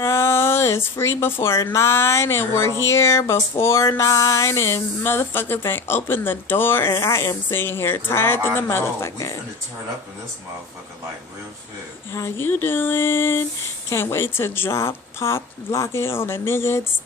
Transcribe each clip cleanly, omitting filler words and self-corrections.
Girl, it's free before 9 and we're here before 9 and motherfuckers ain't open the door and I am sitting here tired than the motherfucker. We finna turn up in this motherfucker like real shit. How you doing? Can't wait to drop, pop, lock it on a nigga.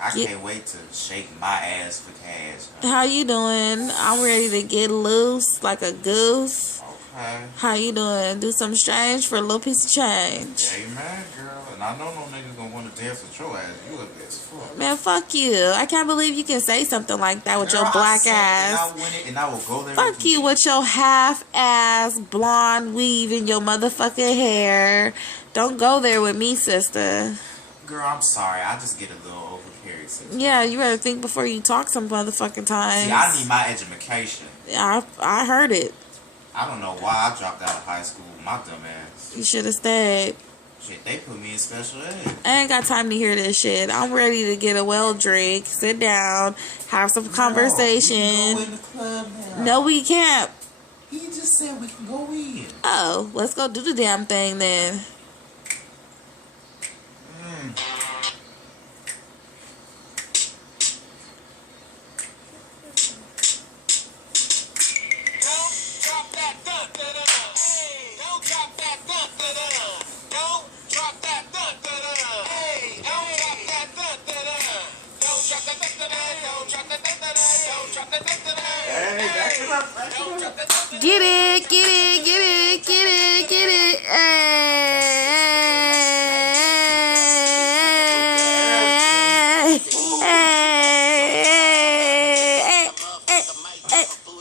I can't wait to shake my ass for cash. How you doing? I'm ready to get loose like a goose. Okay. How you doing? Do something strange for a little piece of change. Amen, girl. And I know no niggas gonna want to dance with your ass. You look as fuck. Man, fuck you. I can't believe you can say something like that with your black ass. And I will go there. Fuck you with your half-ass blonde weave in your motherfucking hair. Don't go there with me, sister. Girl, I'm sorry. I just get a little overcarried, sister. Yeah, you better think before you talk some motherfucking times. See, I need my education. Yeah, I heard it. I don't know why I dropped out of high school. My dumb ass. You should have stayed. Shit, they put me in special ed. I ain't got time to hear this shit. I'm ready to get a well drink, sit down, have some conversation. We can go in the club now. No, we can't. He just said we can go in. Oh, let's go do the damn thing then. Get it, get it, get it, get it, get it.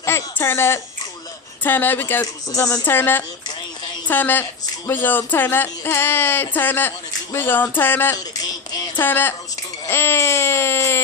Hey, turn up, because we're gonna turn up, we gonna turn up, hey, turn up, we gonna turn up, hey.